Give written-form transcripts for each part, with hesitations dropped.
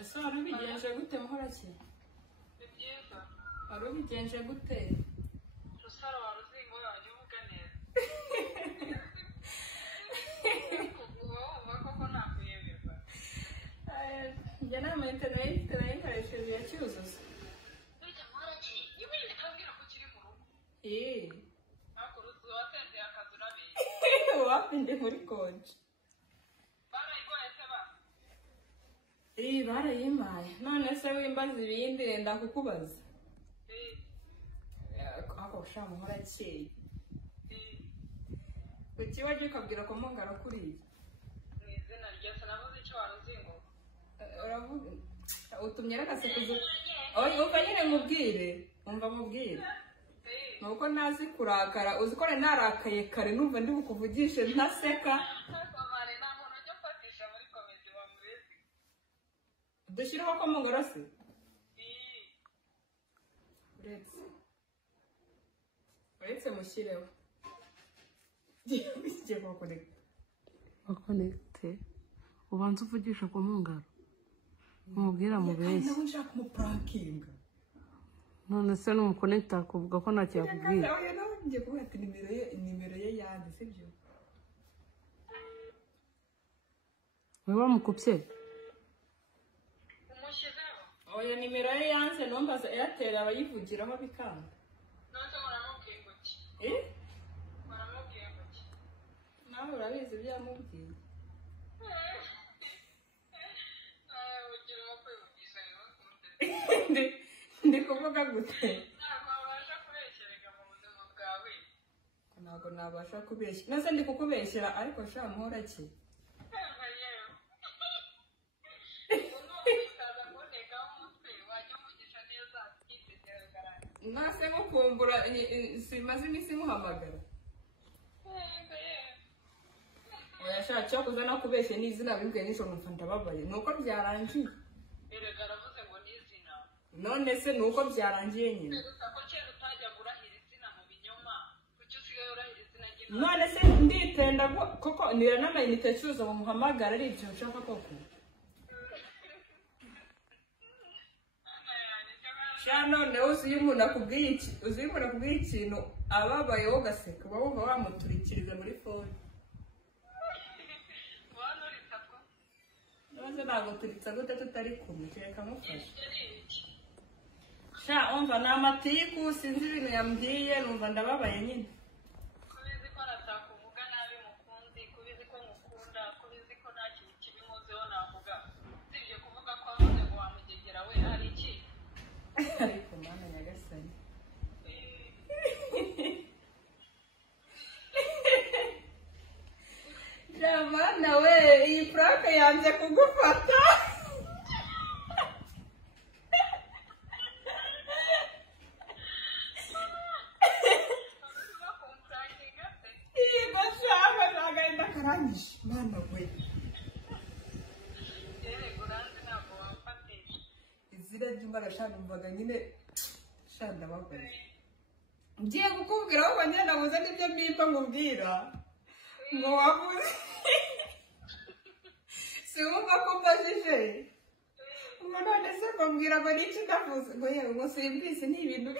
Ese wari ubigenje gute muhoraki? Ni byiza. Wari ubigenje gute? Rusaro wa Ruzingo yaje uvuga neza. Uba wumva koko nakuyeberwa. Njye nama interineti nayikoresheje ya Cyuzuzo. Burya muhoraki, yewe ndakubwira ko kiri mu rugo. Hakuru watende akazi urabeye. Wapi ndi muri konje. Barayigwaye se ba? Barayimpaye. None se wimbaza ibindi wenda kukubaza. Ako ushaka muhorakeye. Kuki waje ukabwira ko mungara kuriya? Mu izina ryose navuze icyo wa Ruzingo. Uravuga utumye rakasekuza. Oya uva nyine mubwire. Umva mubwire. Nuko ntazi kurakara. Uzi ko narakaye kare numva ndi bukuvugishe ntaseka. Dushyiraho ko mungara se? Uretse mushyireho. Ugiye kubakonekita. Bakonekite. Ubanza uvugisha ku mungaro. Umubwira mubeshye. Nawe nshaka umupurankinga. None se n'umukonekita kuvuga ko ntacyo yakubwira. Oya nawe ngiye kuvuga ati nimero ye yandi sibyo? Wowe wamukupye? Oya nimero ye yanze numvaza Airtel abayivugiraho bikanga. None muramubwiye ngo ki? Muramubwiye ngo ki? Nawe urabizi ibyo yamubwiye. Ugira ngo kwivugisha rero. Ndi kuvuga gute? Ntabwo wabasha kubeshyerega mu buzima bwawe. Ntabwo nabasha kubeshya. Nase ndi kukubeshyera ariko sha muhoraki. Nase mukumbura simaze iminsi muhamagara. Oya sha cyo kuzana kubeshya n'izina bimbwiye n'ijoro numva ndababaye. Nuko byarangiye. Erega aravuze ngo ni izina. None se nuko byarangiye nyine. Ko cyera utajya urahira izina mu binyoma. Kuki usigaye urahira izina ry'Imana? None se nditenda koko nira n'amayinite cyuza mu muhamagara ari ibyo nshaka koko. Sha none uzi umuntu akubwiye iki? Uzi umuntu akubwiye ikintu ababaye wo gaseka uba wumva wamuturikiriza muri phone. Wanuritako. None ntabwo turitsa gute tutari kumwe kereka mufasha. Sha umva na amatiku sinzi ibintu yambwiye numva ndababaye nyine. Kubizi ko aratakuvuga nabi mukunzi, kubizi ko mukunda, kubizi ko nta kintu kibimuzeho navuga. Sibyo kuvuga ko avuze ngo wamugegera we hari iki? Ariko mana nyagasani. Jamana we iyi plaque yanze kugufata. Mana we. Izira ry'Imana shanumvaga nyine shanda bakoze. Ngiye kukubwira ko njye nabuze n'ibyo mbimba ngubwira. Ngo wabuze. Siwumva ko mbajije. Ngo none se mbwira ngo n'iki ndavuze. Ngo yewe ngo simvise ni ibintu.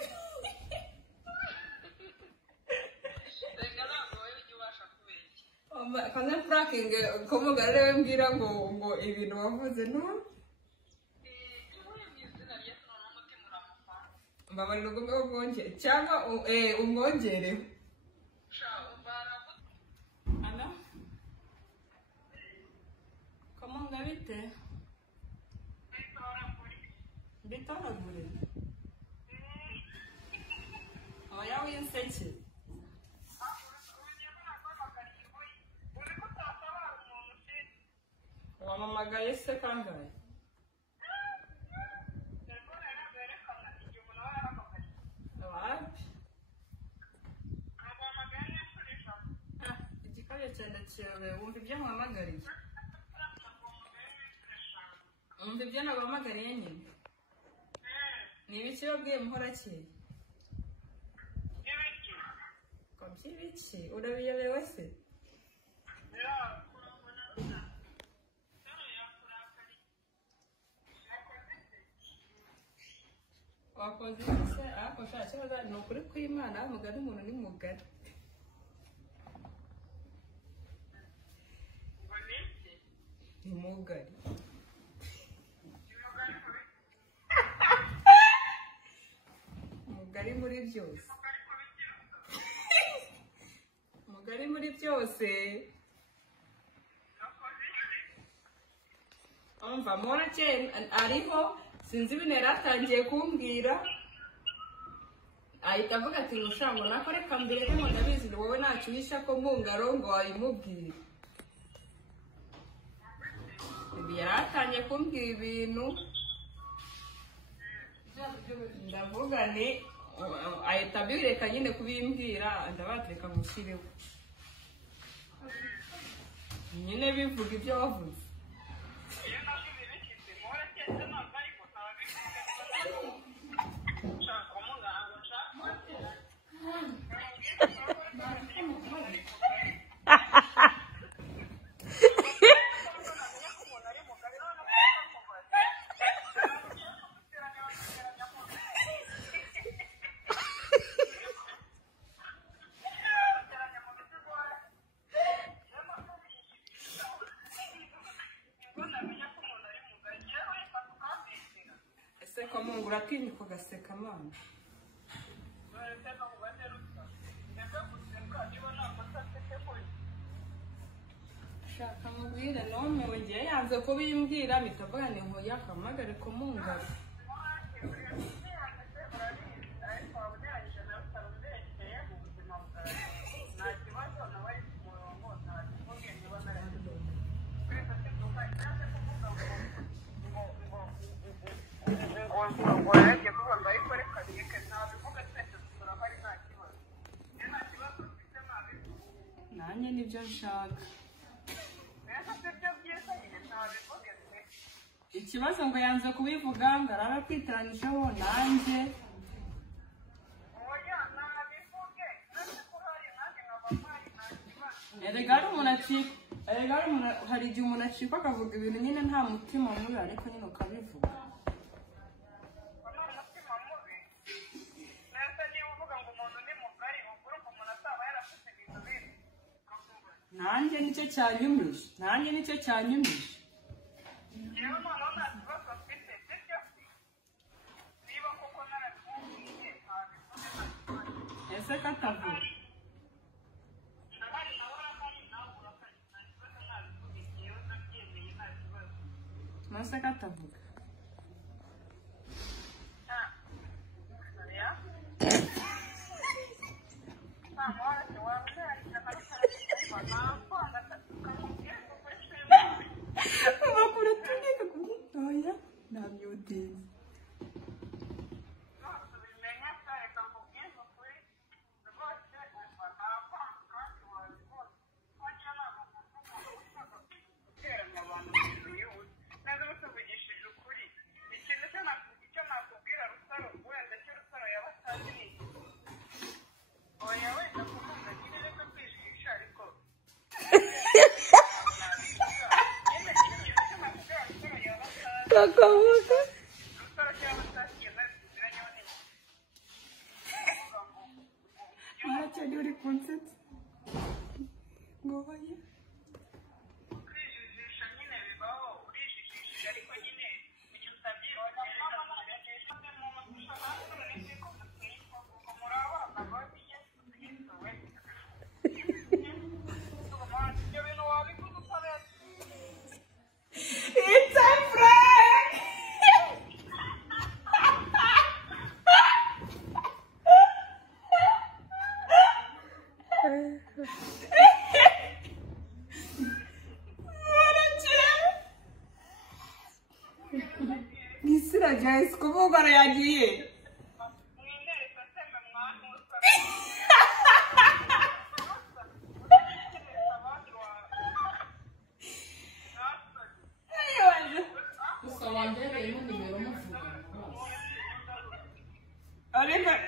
Kaza fracking kumugara rero mbwira ngo ibintu wavuze no mbabarira ugomba ubwongere cyangwa umwongere ana komanga bite bitoragure oya winseke wamamagaye se kangahe? Wapi? Igikabyo cyane cyewe wumva ibyo nkuhamagariye? Wumva ibyo naguhamagariye nyine? Ni ibiki wabwiye Muhorakeye? Ko by'ibiki? Urabiyobewe se? Wakoze iki se? Ariko nta kibazo ni ukuri kw'Imana mugari umuntu ni mugari. Ni mugari. Mugari muri byose. Mugari muri byose. Umva Muhorakeye ariho sinzi ibintu yari atangiye kumbwira ahita avuga ati ngo nako reka mbere ngo ndabizi wowe ntacyo uhisha ko mbungaro ngo wayimubwira. Yari atangiye kumbwira ibintu ndavuga ni ahita abireka nyine kubimbwira ndabatereka mushyireho nyine bivuga ibyo wavuze. Ese ko Mungu uratinyuka ugaseka Mana? Shaka mubwire none wongeye yanze kubimbwira bitavuga ni ngo yakamagare ko Mungaro. Nanjye nibyo nshaka. Ikibazo ngo yanze kubivuga ngo arabakwitiranyishaho nanjye. Hari igihe umuntu acika akavuga ibintu nyine nta mutima mubi ariko nyine ukabivuga. Nanjye nicyo cyanyumije. Ese katavuga? Nase katavuga? Kakavuga? Muhorakeye uri kunsetsa? Ngo oya. Kwijijisha nyine bibaho, urijijisha ariko nyine kugira utabyibona It's a prank! Nisira Joyce kumugara yagiye.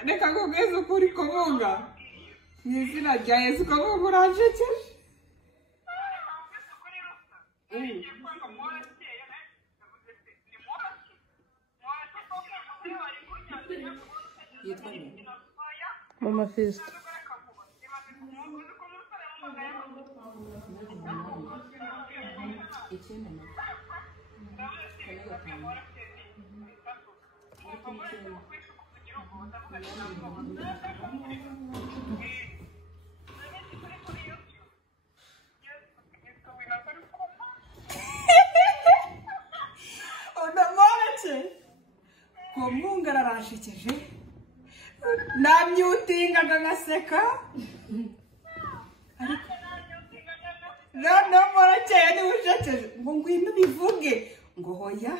Reka kugeza ukuri kuvuga mu izina rya Yesu kuvuga uranjekeje. Mama Fisto. Kumungara arashekeje namyutingaga ngaseka no morakeye niwe ujekeje ngo ngwino bivuge ngo hoya